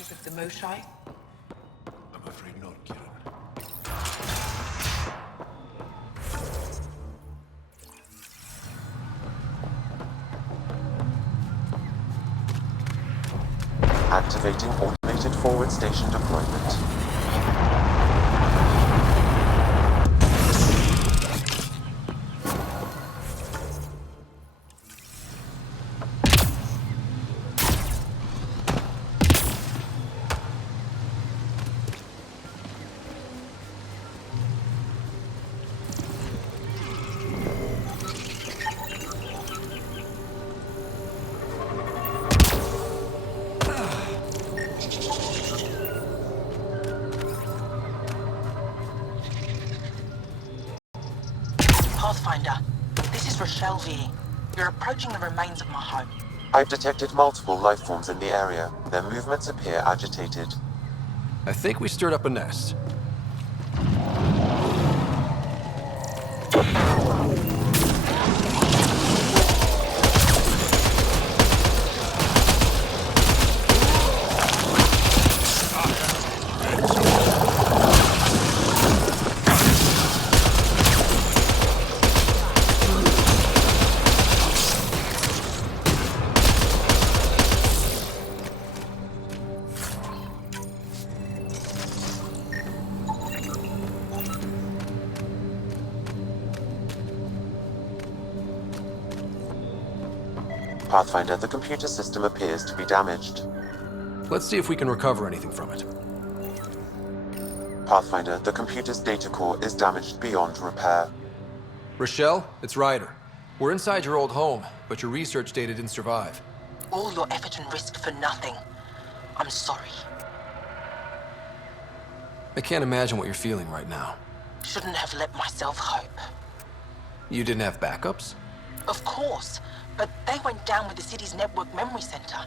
Is it the Moshai? I'm afraid not, Kieran. Activating automated forward station deployment. Pathfinder, this is Rochelle V. You're approaching the remains of my home. I've detected multiple life forms in the area. Their movements appear agitated. I think we stirred up a nest. Pathfinder, the computer system appears to be damaged. Let's see if we can recover anything from it. Pathfinder, the computer's data core is damaged beyond repair. Rochelle, it's Ryder. We're inside your old home, but your research data didn't survive. All your effort and risk for nothing. I'm sorry. I can't imagine what you're feeling right now. Shouldn't have let myself hope. You didn't have backups? Of course, but they went down with the city's network memory center.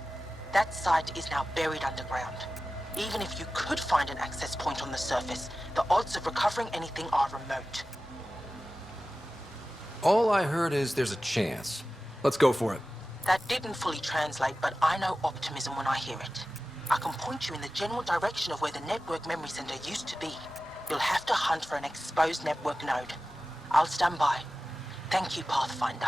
That site is now buried underground. Even if you could find an access point on the surface, the odds of recovering anything are remote. All I heard is there's a chance. Let's go for it. That didn't fully translate, but I know optimism when I hear it. I can point you in the general direction of where the network memory center used to be. You'll have to hunt for an exposed network node. I'll stand by. Thank you, Pathfinder.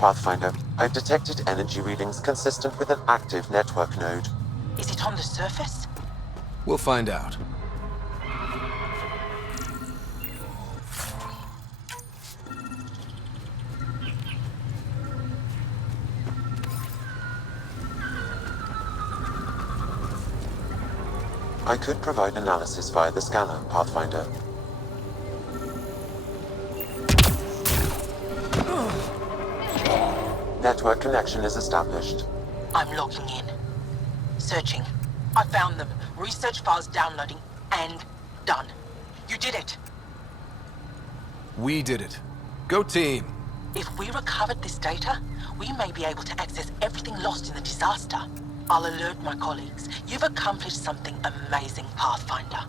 Pathfinder, I've detected energy readings consistent with an active network node. Is it on the surface? We'll find out. I could provide analysis via the scanner, Pathfinder. Network connection is established. I'm logging in. Searching. I found them. Research files downloading and done. You did it. We did it. Go team. If we recovered this data, we may be able to access everything lost in the disaster. I'll alert my colleagues. You've accomplished something amazing, Pathfinder.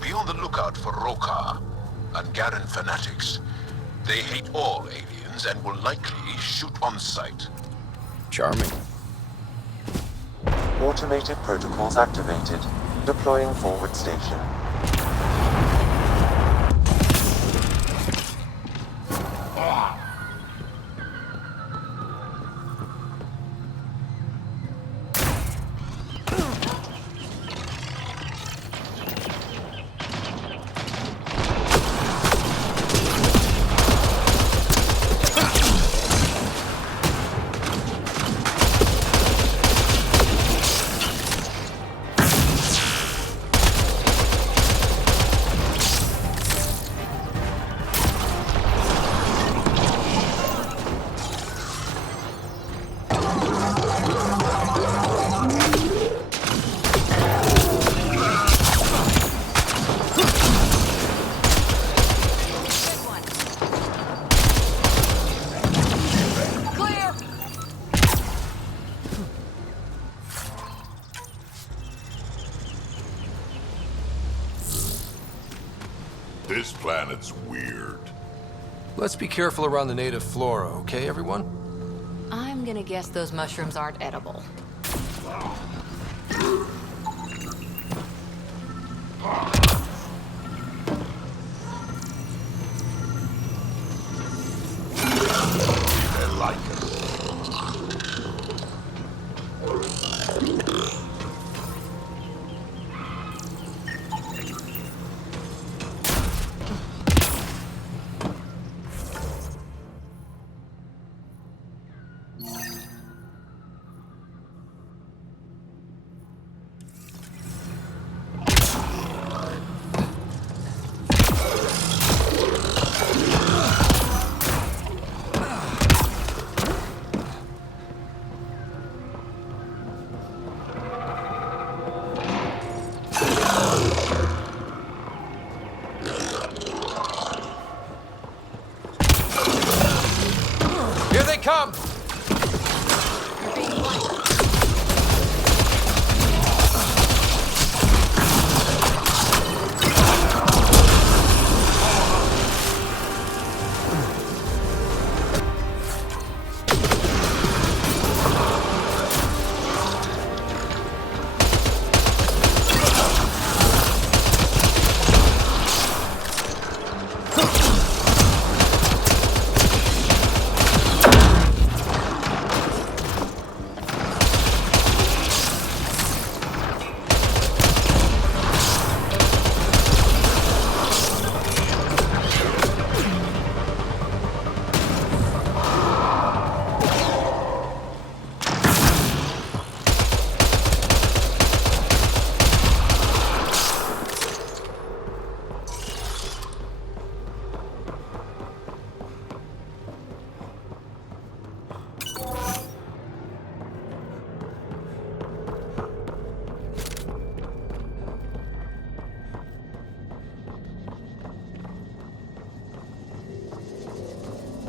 Be on the lookout for Roka, Angaran fanatics. They hate all aliens and will likely shoot on sight. Charming. Automated protocols activated. Deploying forward station. This planet's weird. Let's be careful around the native flora, okay, everyone? I'm gonna guess those mushrooms aren't edible. I like it. Here they come!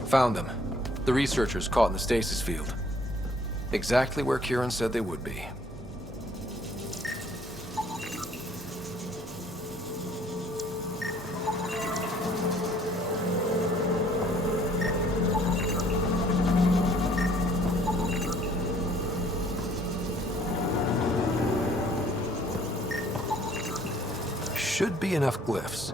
Found them. The researchers caught in the stasis field. Exactly where Kieran said they would be. Should be enough glyphs.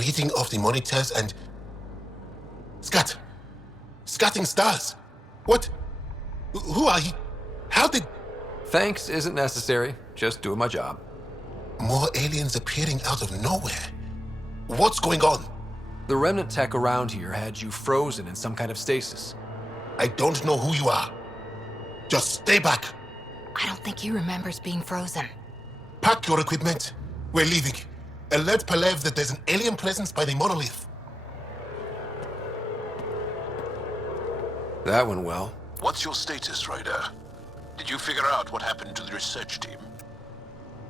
reading of the monitors and... Scatting stars. What? Who are you? How did... Thanks isn't necessary. Just doing my job. More aliens appearing out of nowhere. What's going on? The remnant tech around here had you frozen in some kind of stasis. I don't know who you are. Just stay back. I don't think he remembers being frozen. Pack your equipment. We're leaving. Alert Palev that there's an alien presence by the monolith. That went well. What's your status, Ryder? Did you figure out what happened to the research team?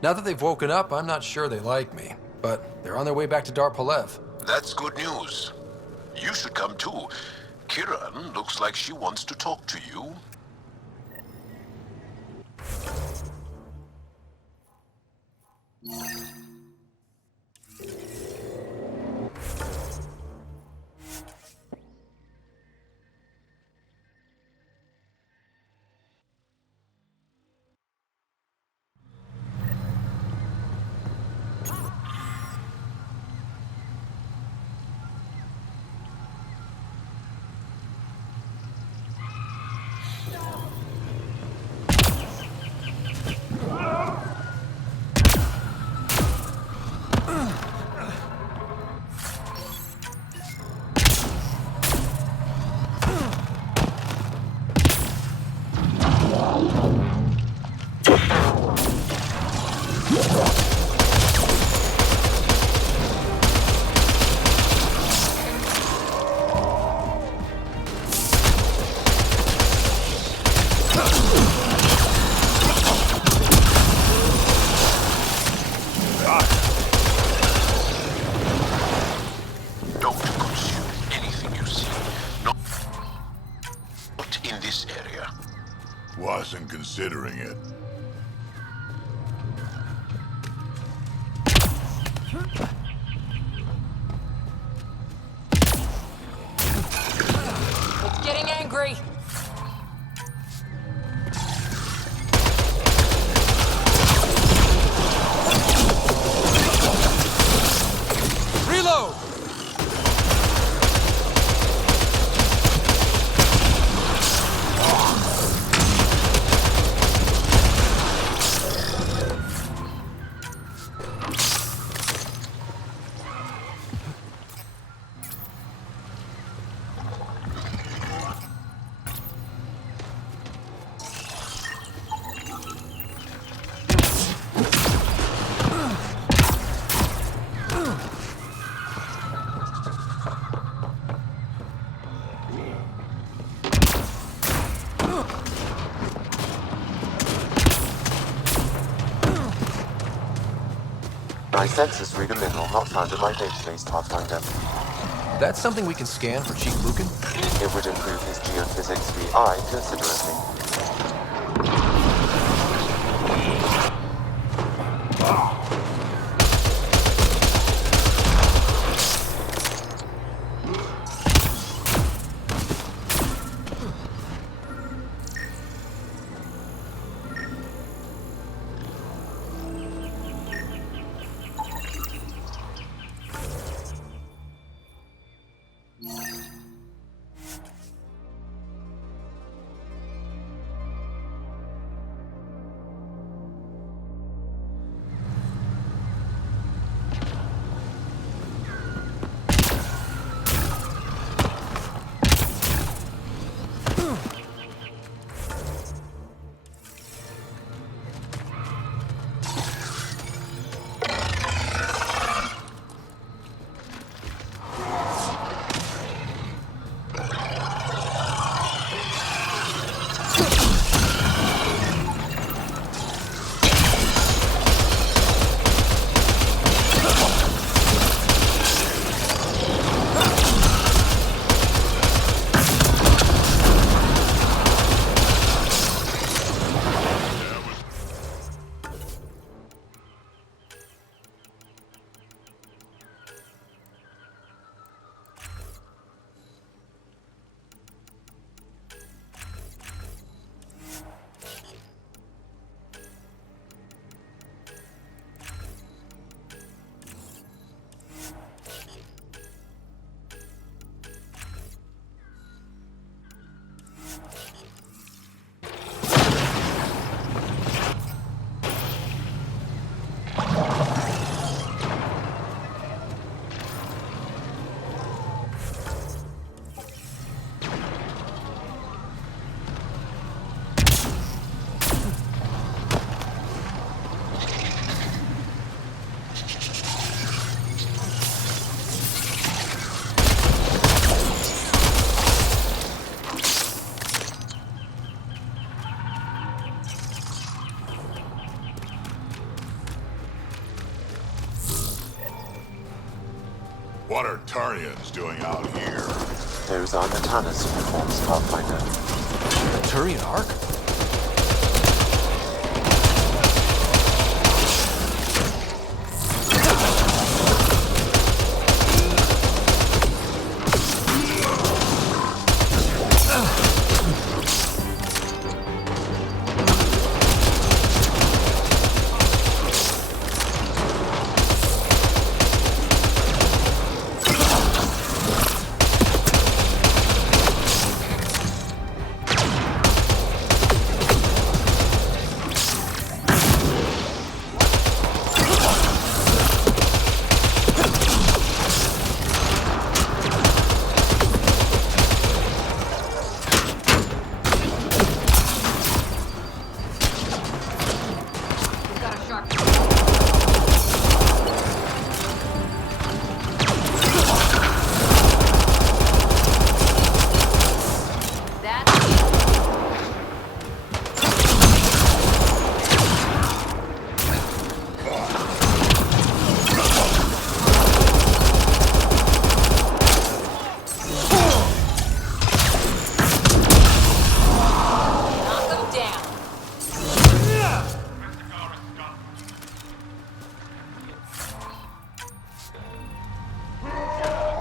Now that they've woken up, I'm not sure they like me. But they're on their way back to Dar Palev. That's good news. You should come too. Kiran looks like she wants to talk to you. Don't consume anything you see. Not in this area. Wasn't considering it. It's getting angry. Reload! My sensors read a mineral not found in my database, Pathfinder. That's something we can scan for Chief Lucan? It would improve his geophysics VI considerably. What are Turians doing out here? Those are Natana's uniforms, Pathfinder. The Turian Ark?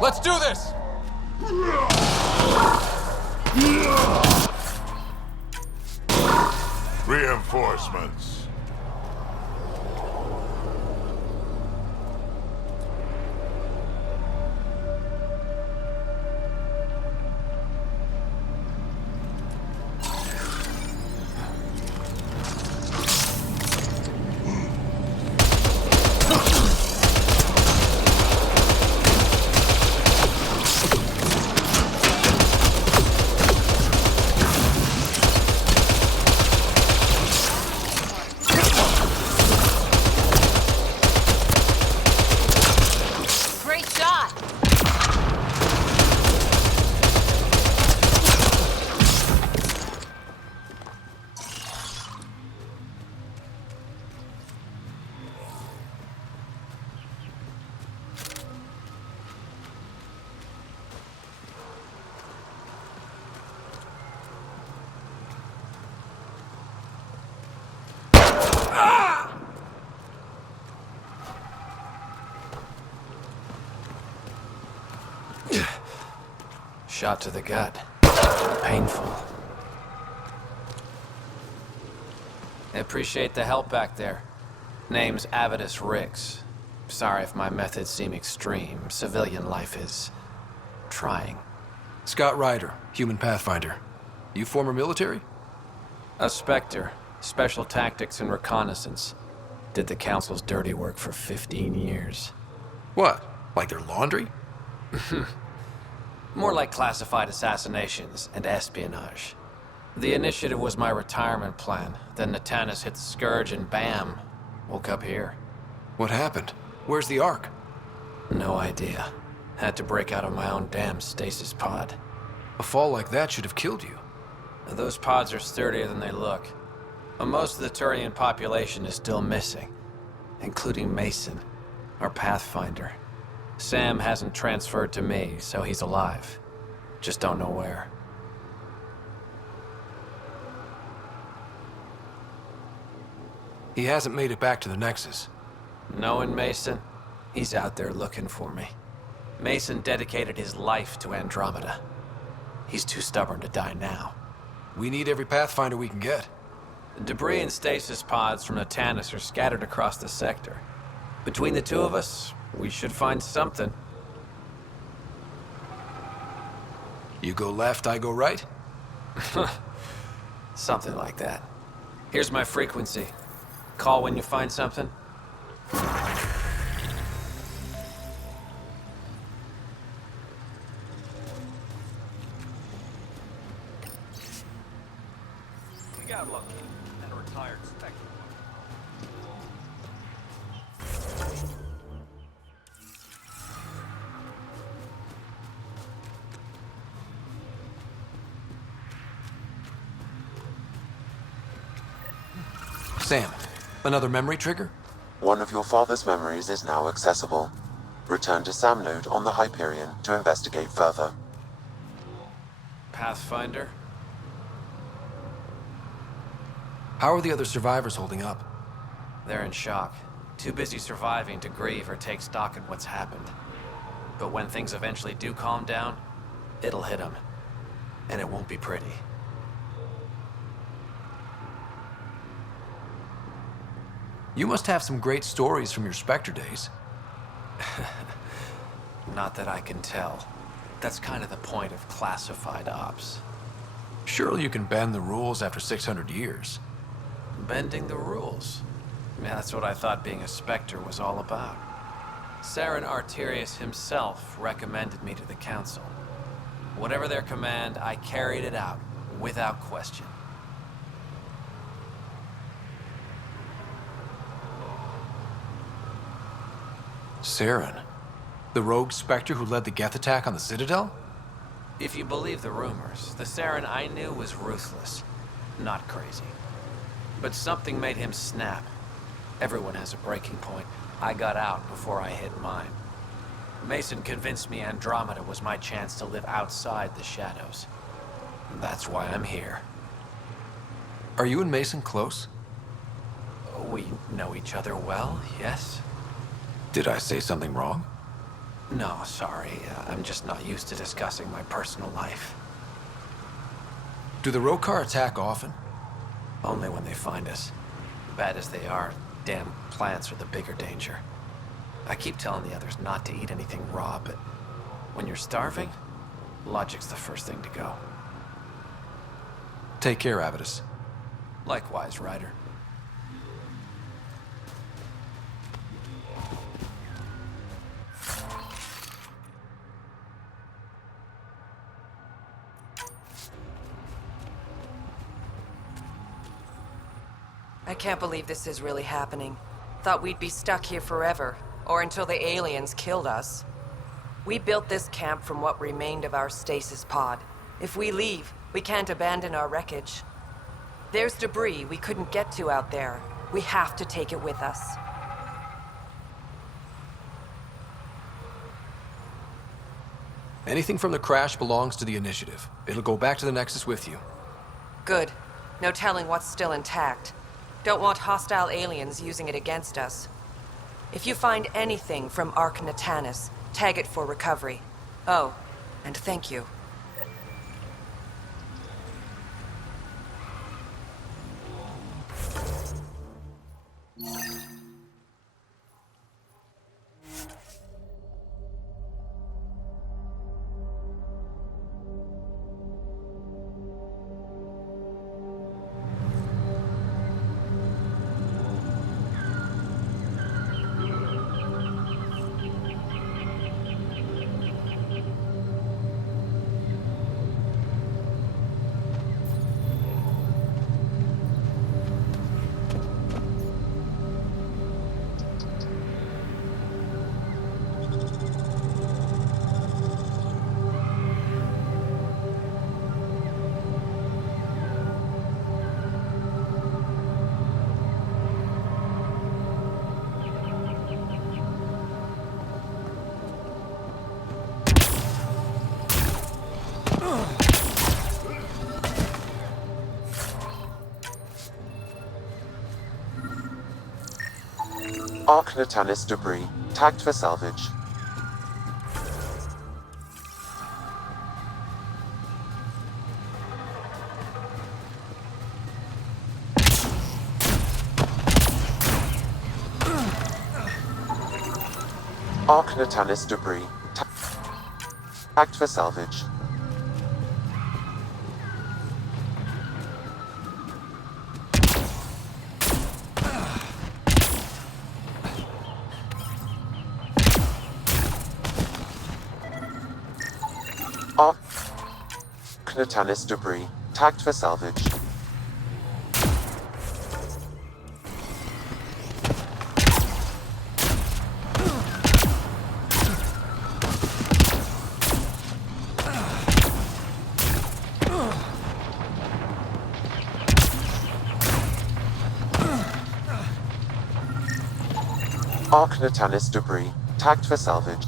Let's do this! Reinforcements. Great shot! Shot to the gut. Painful. I appreciate the help back there. Name's Avidus Rix. Sorry if my methods seem extreme. Civilian life is trying. Scott Ryder, human pathfinder. You former military? A Spectre. Special tactics and reconnaissance. Did the Council's dirty work for 15 years. What? Like their laundry? More like classified assassinations and espionage. The initiative was my retirement plan. Then Natanis hit the Scourge and bam, woke up here. What happened? Where's the Ark? No idea. Had to break out of my own damn stasis pod. A fall like that should have killed you. Those pods are sturdier than they look. But most of the Turian population is still missing, including Mason, our pathfinder. Sam hasn't transferred to me, so he's alive. Just don't know where. He hasn't made it back to the Nexus. Knowing Mason, he's out there looking for me. Mason dedicated his life to Andromeda. He's too stubborn to die now. We need every Pathfinder we can get. Debris and stasis pods from Natanis are scattered across the sector. Between the two of us, we should find something. You go left, I go right? Something like that. Here's my frequency. Call when you find something. You got lucky and a retired Spectre. Sam, another memory trigger? One of your father's memories is now accessible. Return to Sam Node on the Hyperion to investigate further. Pathfinder? How are the other survivors holding up? They're in shock. Too busy surviving to grieve or take stock in what's happened. But when things eventually do calm down, it'll hit them. And it won't be pretty. You must have some great stories from your Spectre days. Not that I can tell. That's kind of the point of classified ops. Surely you can bend the rules after 600 years. Bending the rules. Yeah, that's what I thought being a Spectre was all about. Saren Arterius himself recommended me to the Council. Whatever their command, I carried it out, without question. Saren, the rogue Spectre who led the Geth attack on the Citadel? If you believe the rumors, the Saren I knew was ruthless, not crazy. But something made him snap. Everyone has a breaking point. I got out before I hit mine. Mason convinced me Andromeda was my chance to live outside the shadows. That's why I'm here. Are you and Mason close? We know each other well, yes? Did I say something wrong? No, sorry. I'm just not used to discussing my personal life. Do the Rokar attack often? Only when they find us. Bad as they are, damn plants are the bigger danger. I keep telling the others not to eat anything raw, but when you're starving, logic's the first thing to go. Take care, Avidus. Likewise, Ryder. I can't believe this is really happening. Thought we'd be stuck here forever, or until the aliens killed us. We built this camp from what remained of our stasis pod. If we leave, we can't abandon our wreckage. There's debris we couldn't get to out there. We have to take it with us. Anything from the crash belongs to the Initiative. It'll go back to the Nexus with you. Good. No telling what's still intact. Don't want hostile aliens using it against us. If you find anything from Ark Natanus, tag it for recovery. Oh, and thank you. Ark Natanus debris, tagged for salvage. Ark Natanus debris, tagged for salvage. Ark Natanus debris, tagged for salvage. Ark Natanus debris, Tagged for salvage.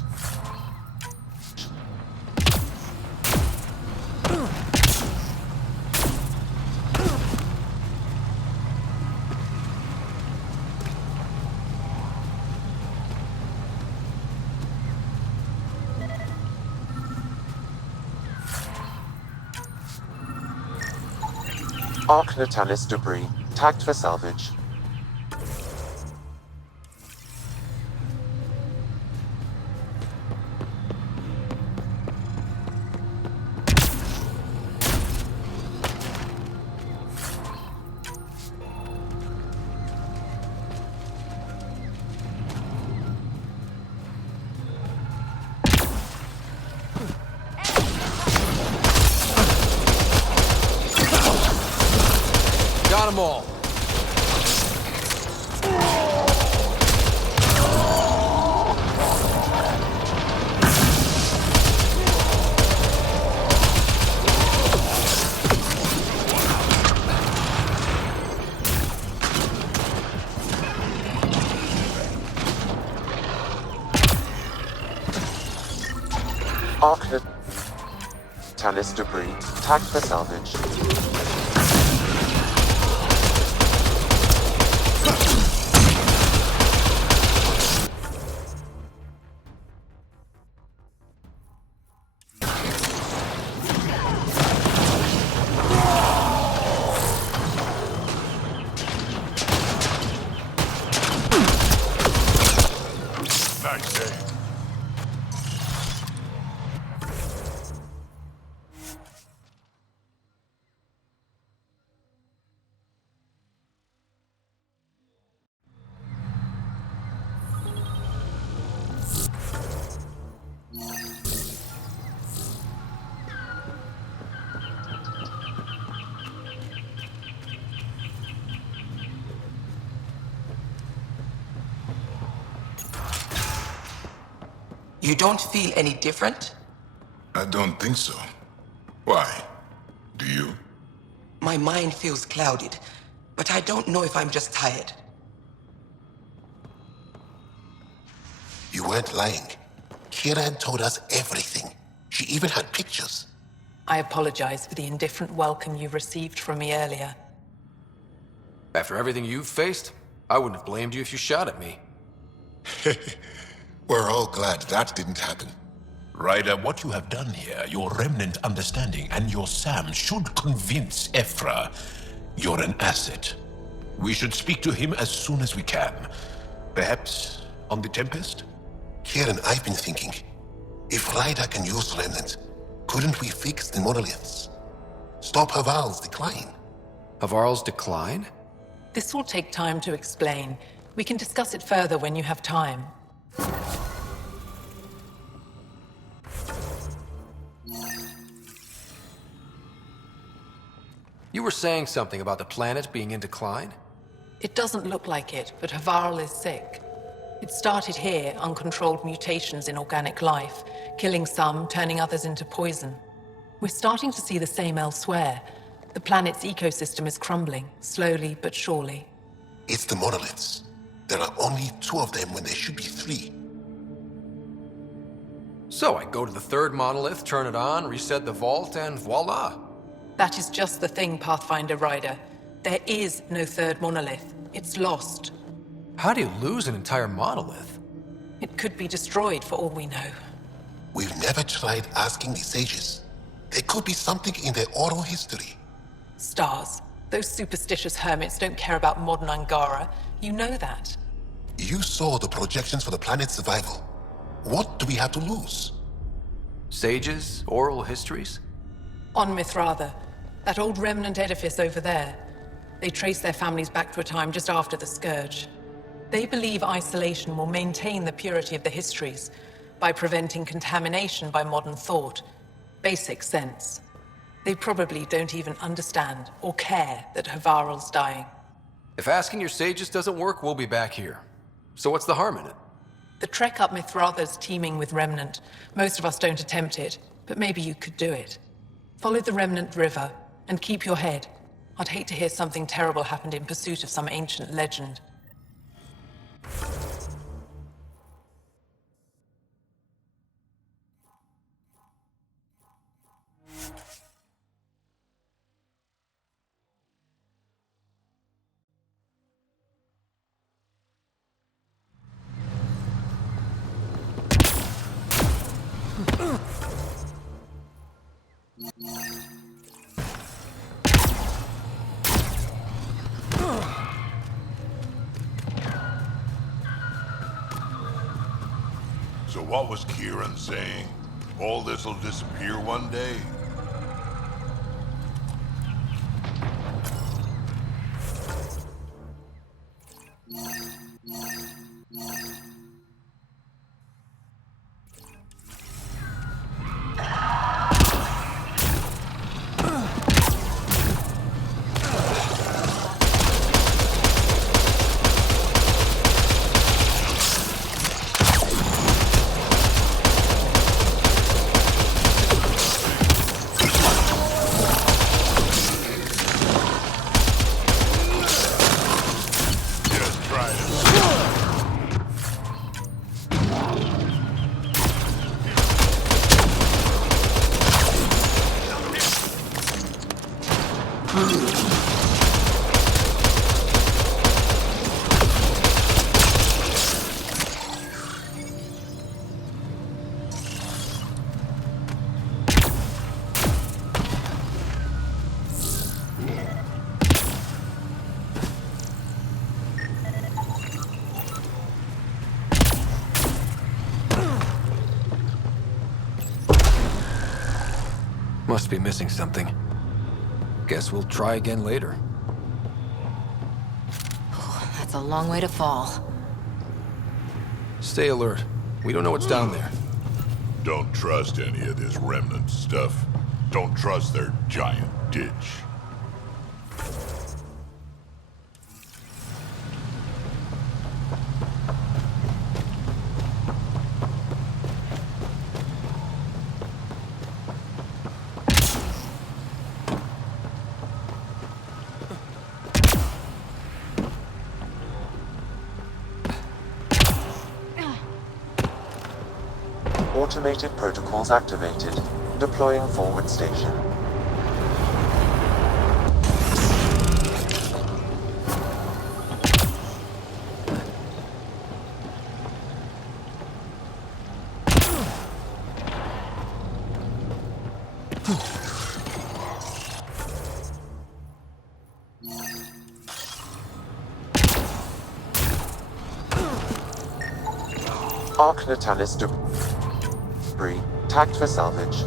Arc Natalis debris. Tagged for salvage. Got them all. Arc Natalis debris. Tagged for salvage. Nice day. You don't feel any different? I don't think so. Why? Do you? My mind feels clouded, but I don't know if I'm just tired. You weren't lying. Kieran told us everything. She even had pictures. I apologize for the indifferent welcome you received from me earlier. After everything you've faced, I wouldn't have blamed you if you shot at me. We're all glad that didn't happen. Ryder, what you have done here, your remnant understanding and your SAM should convince Ephra you're an asset. We should speak to him as soon as we can. Perhaps on the Tempest? Kieran, I've been thinking. If Ryder can use Remnant, couldn't we fix the monoliths? Stop Havarl's decline? Havarl's decline? This will take time to explain. We can discuss it further when you have time. You were saying something about the planet being in decline? It doesn't look like it, but Havarl is sick. It started here, uncontrolled mutations in organic life, killing some, turning others into poison. We're starting to see the same elsewhere. The planet's ecosystem is crumbling, slowly but surely. It's the monoliths. There are only 2 of them when there should be 3. So I go to the third monolith, turn it on, reset the vault, and voila. That is just the thing, Pathfinder Rider. There is no third monolith. It's lost. How do you lose an entire monolith? It could be destroyed for all we know. We've never tried asking the sages. There could be something in their oral history. Stars. Those superstitious hermits don't care about modern Angara. You know that. You saw the projections for the planet's survival. What do we have to lose? Sages? Oral histories? On Mithratha, that old remnant edifice over there. They trace their families back to a time just after the Scourge. They believe isolation will maintain the purity of the histories by preventing contamination by modern thought. Basic sense. They probably don't even understand or care that Havarl's dying. If asking your sages doesn't work, we'll be back here. So what's the harm in it? The trek up Mithratha's teeming with remnant. Most of us don't attempt it, but maybe you could do it. Follow the remnant river, and keep your head. I'd hate to hear something terrible happened in pursuit of some ancient legend. So what was Kieran saying? All this'll disappear one day? Just try it. Must be missing something. Guess we'll try again later. That's a long way to fall. Stay alert. We don't know what's down there. Don't trust any of this remnant stuff. Don't trust their giant ditch. Automated protocols activated. Deploying forward station. Arc Natalis debris. Tagged for salvage.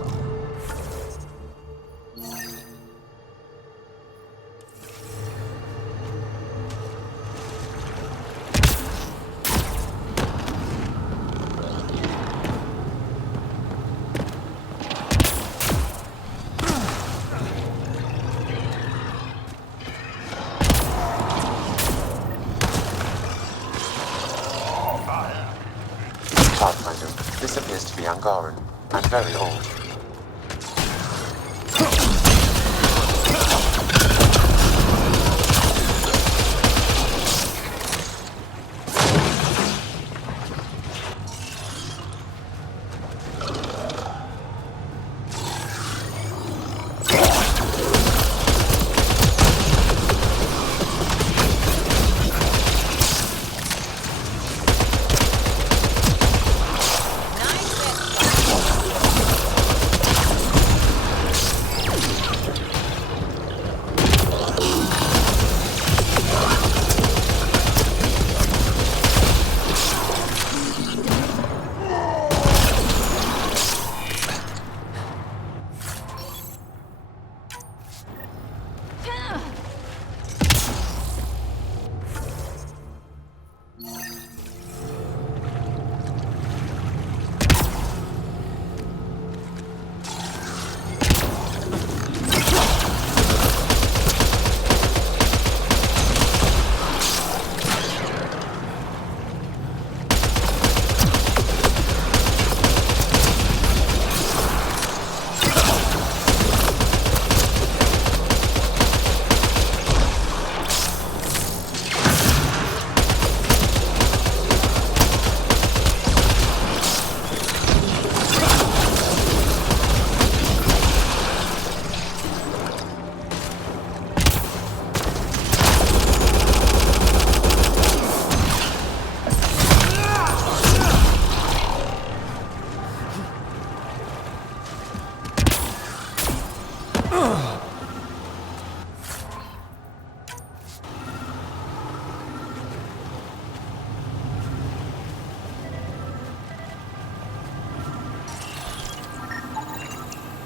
Pathfinder, this appears to be Angaran, and very old.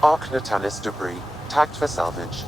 Arc Natalis debris, tagged for salvage.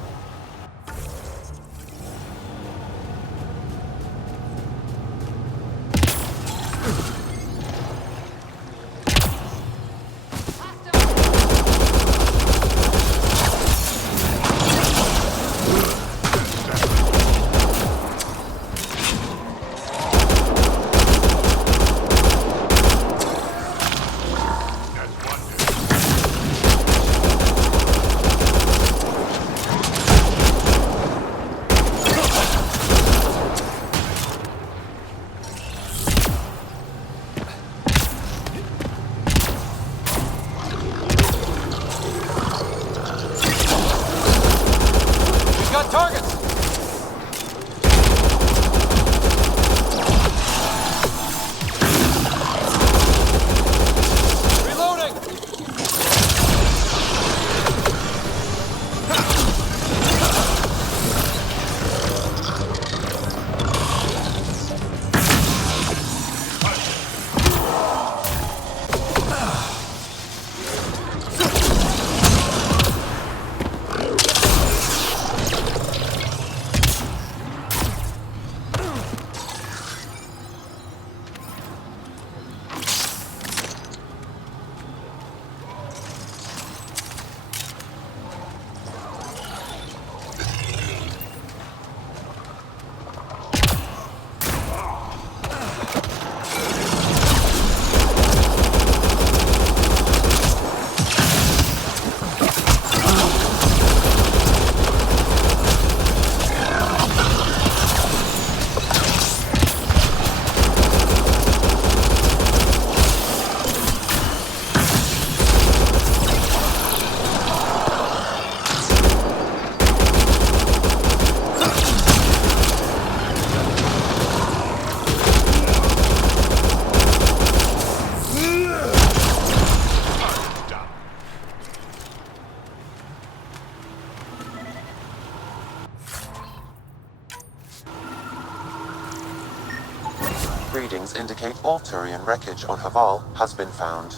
Readings indicate all Turian wreckage on Havarl has been found.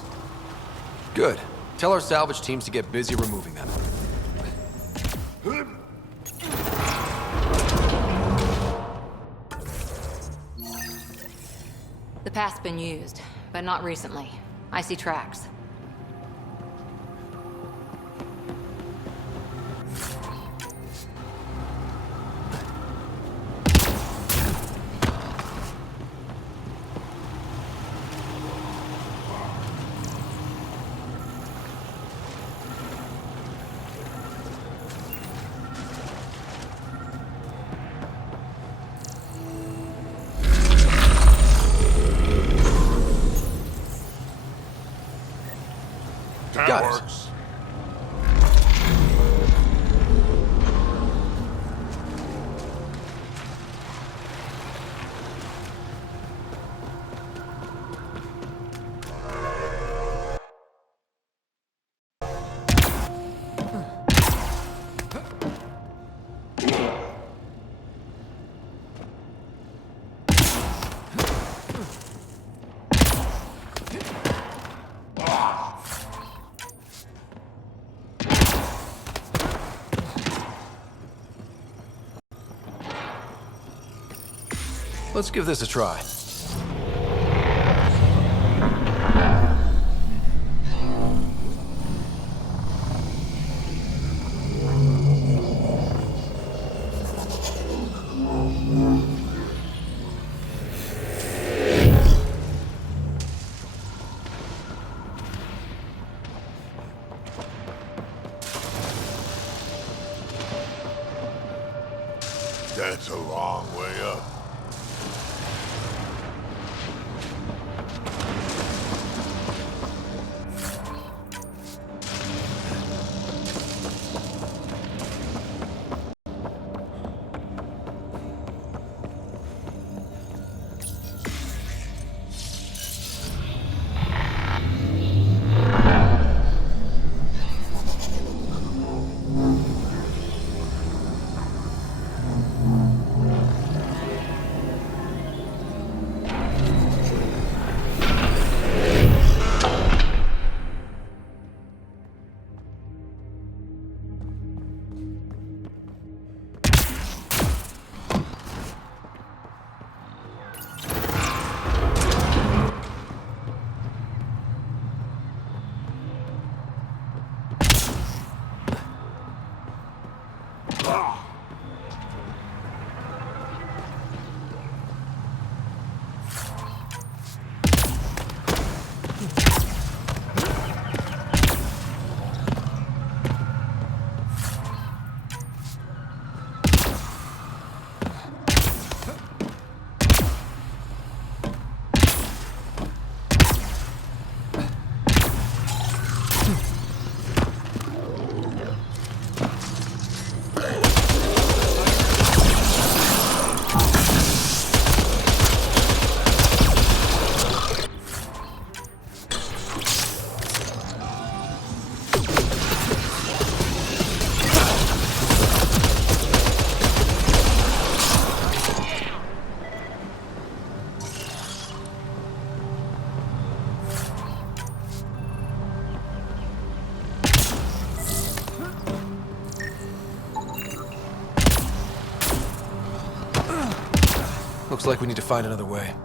Good. Tell our salvage teams to get busy removing them. The path's been used, but not recently. I see tracks. That Got it. works. Let's give this a try. That's a long way up. Looks like we need to find another way.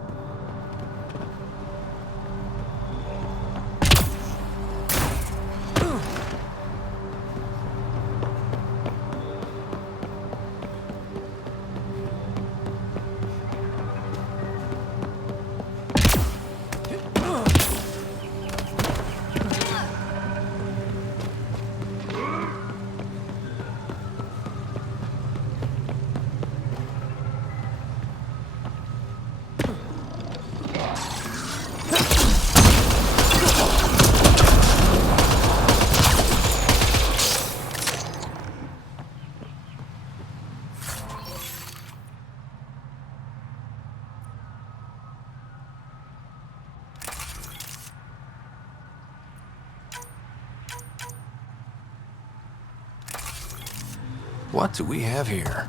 What do we have here?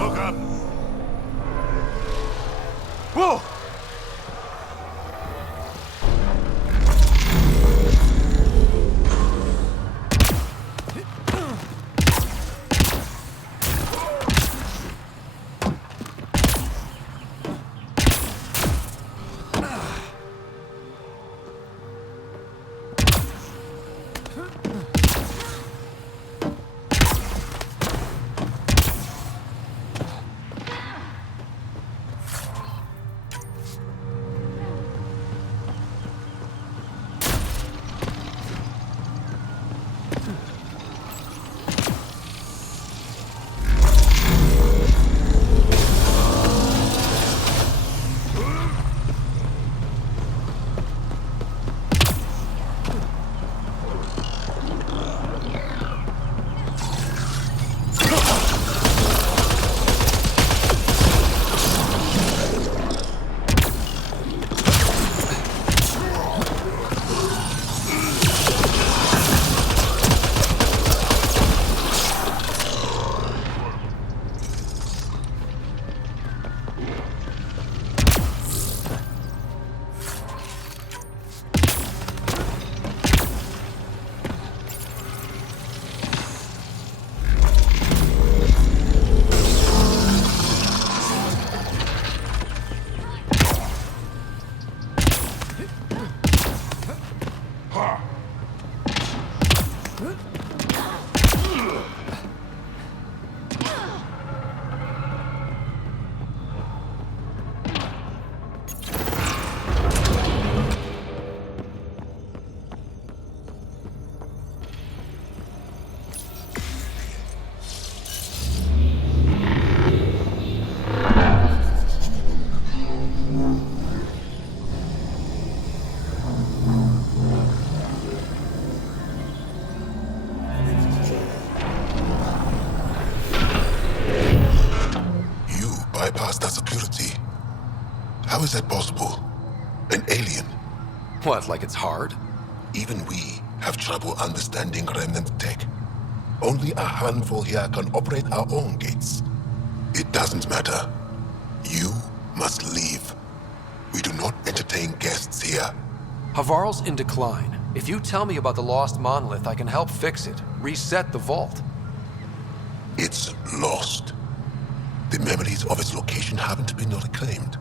Look up! Whoa! Bypassed our security. How is that possible? An alien? What, like it's hard? Even we have trouble understanding remnant tech. Only a handful here can operate our own gates. It doesn't matter. You must leave. We do not entertain guests here. Havarl's in decline. If you tell me about the lost monolith, I can help fix it. Reset the vault. It's lost. The memories of its location haven't been reclaimed.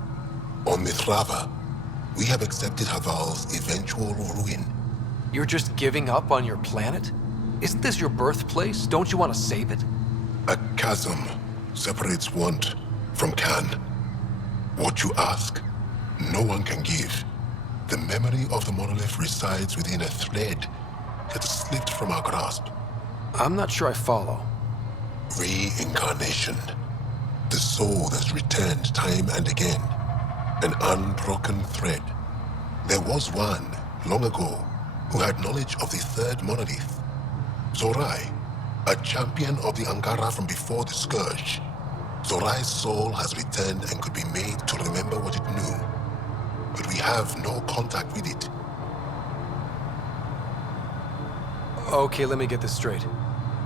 On Mithrava, we have accepted Havarl's eventual ruin. You're just giving up on your planet? Isn't this your birthplace? Don't you want to save it? A chasm separates want from can. What you ask, no one can give. The memory of the monolith resides within a thread that slipped from our grasp. I'm not sure I follow. Reincarnation. The soul that's returned time and again. An unbroken thread. There was one, long ago, who had knowledge of the third monolith. Zorai, a champion of the Angara from before the Scourge. Zorai's soul has returned and could be made to remember what it knew. But we have no contact with it. Okay, let me get this straight.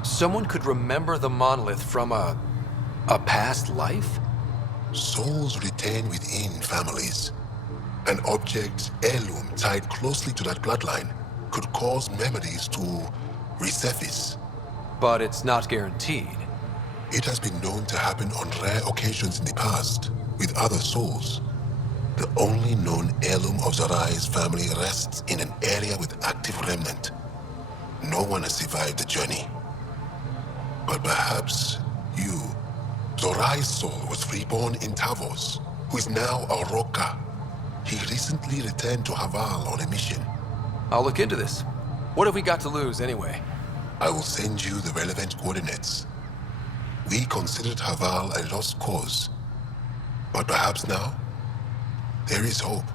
Someone could remember the monolith from a past life? Souls retain within families. An object, heirloom, tied closely to that bloodline could cause memories to resurface. But it's not guaranteed. It has been known to happen on rare occasions in the past, with other souls. The only known heirloom of Zorai's family rests in an area with active remnant. No one has survived the journey. But perhaps you. Zorai's soul was reborn in Tavos, who is now a Roka. He recently returned to Havarl on a mission. I'll look into this. What have we got to lose, anyway? I will send you the relevant coordinates. We considered Havarl a lost cause. But perhaps now, there is hope.